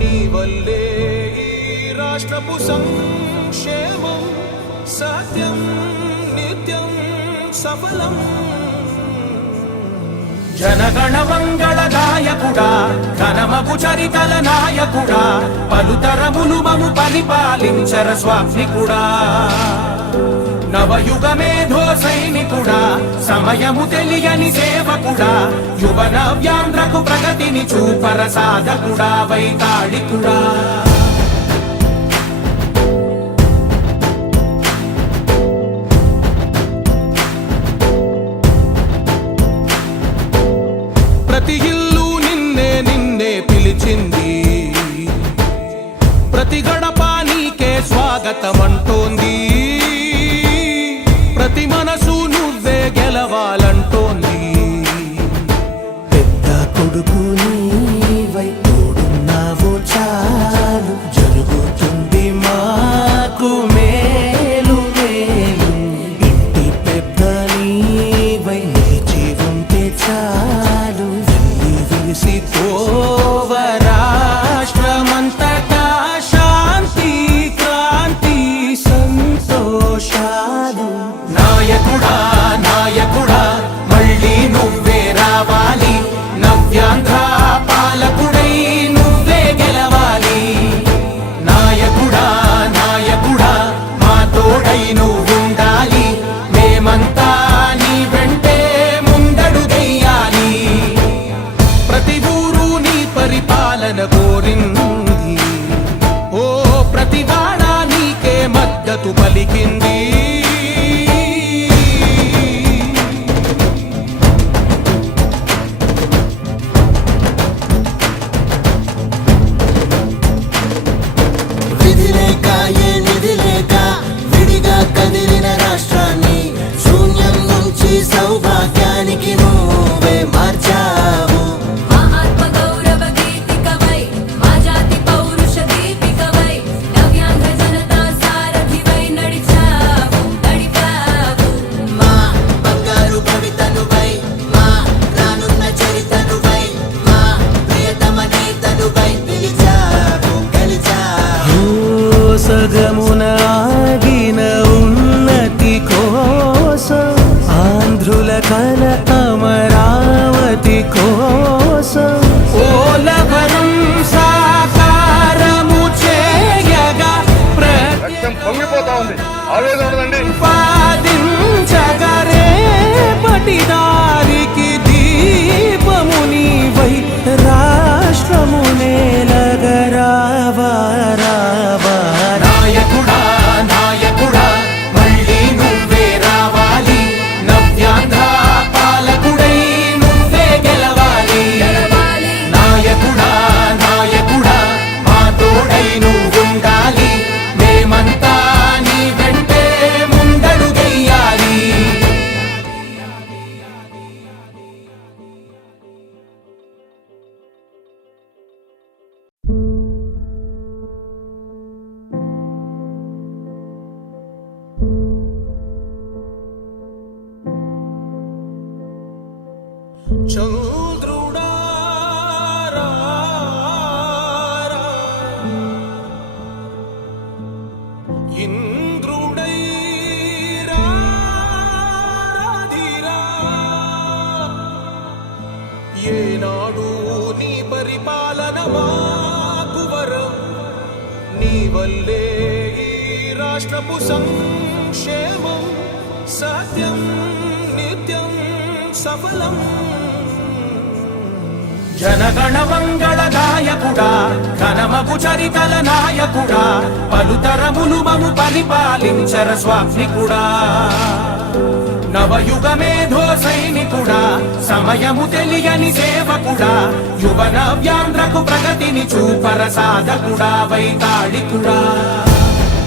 నీ వల్లే ఈ రాష్ట్రపు సంక్షేమం సత్యం నిత్యం సఫలం. జనగణ మంగళ గాయకుడా ఘనమగు చరితల నాయకుడా పలుతరములు మము పరిపాలించర స్వామికుడా. నవయుగ మేధో సైనికుడా సమయము తెలియని సేవకుడా యువ నవ్యాంధ్రకు ప్రగతిని చూపర సాధకుడా వైతాళికుడా. ప్రతి ఇల్లు నిన్నే నిన్నే పిలిచింది, ప్రతి గడప నీకే స్వాగతమంటోంది, ప్రతి మనసు నువ్వే గెలవాలంటోంది. పెద్ద కొడుకు నీవై తోడున్నావు చాలు జరుగుతుంది మాకు మేలు మేలు. ఇంటి పెద్ద నీవై నిలిచి ఉంటే చాలు విరిసి పోవ రాష్ట్రమంతటా శాంతి క్రాంతి సంతోషాలు. నాయకుడా నాయకుడా మళ్ళీ నువ్వే రావాలి, నవ్యాంధ్ర పాలకుడై నువ్వే గెలవాలి. నాయకుడా నాయకుడా మా తోడై నువ్వుండాలి, మేమంతా నీ వెంటే ముందడుగెయ్యాలి. ప్రతి ఊరు నీ పరిపాలన కోరింది, ఓ ప్రతి వాడ నీకే మద్దతు పలికింది. విధి లేక ఏ నిధి లేక విడిగా కదిలిన రాష్ట్రాన్ని శూన్యం నుంచి సౌభాగ్యానికి నువ్వే మార్చావు. మా ఆత్మ గౌరవ గీతికవై మా జాతి పౌరుష దీపికవై నవ్యాంధ్ర జనతా సారథివై నడిచావు నడిపావు. మా బంగారు భవితనువై మా రానున్న చరితనువై మా ప్రియతమ నేతనువై పిలిచావు గెలిచావు. సగమున ఆగిన ఉన్నతి కోసం ఆంధ్రుల కల అమరావతి కోసం ఓలవరం సాకారము చేయగా రక్తం పొంగిపోతా ఉంది, ఆవేదన ఉండదండి. ప్రతిపాదించగరే పటిదారికి దీపము నీవై రాష్ట్రము నేలగరావా రావా. నాయకుడా నాయకుడా మళ్ళీ నువ్వే రావాలి, నవ్యాంధ్ర పాలకుడై నువ్వే గెలవాలి. నాయకుడా నాయకుడా మా తోడై నువ్వుండాలి, మేమంతా నీ వెంటే ముందడుగెయ్యాలి. చంద్రుడా రా రా, ఇంద్రుడై రాధిరా. ఏనాడు నీ పరిపాలన మాకు వరం, నీ వల్లే ఈ రాష్ట్రపు సంక్షేమం సత్యం నిత్యం సఫలం. జనగణ మంగళ గాయకుడా ఘనమగు చరితల నాయకుడా పలుతరములు మము పరిపాలించర స్వామికుడా. నవయుగ మేధో సైనికుడా సమయము తెలియని సేవకుడా యువ నవ్యాంధ్రకు ప్రగతిని చూపర సాధకుడా వైతాళికుడా.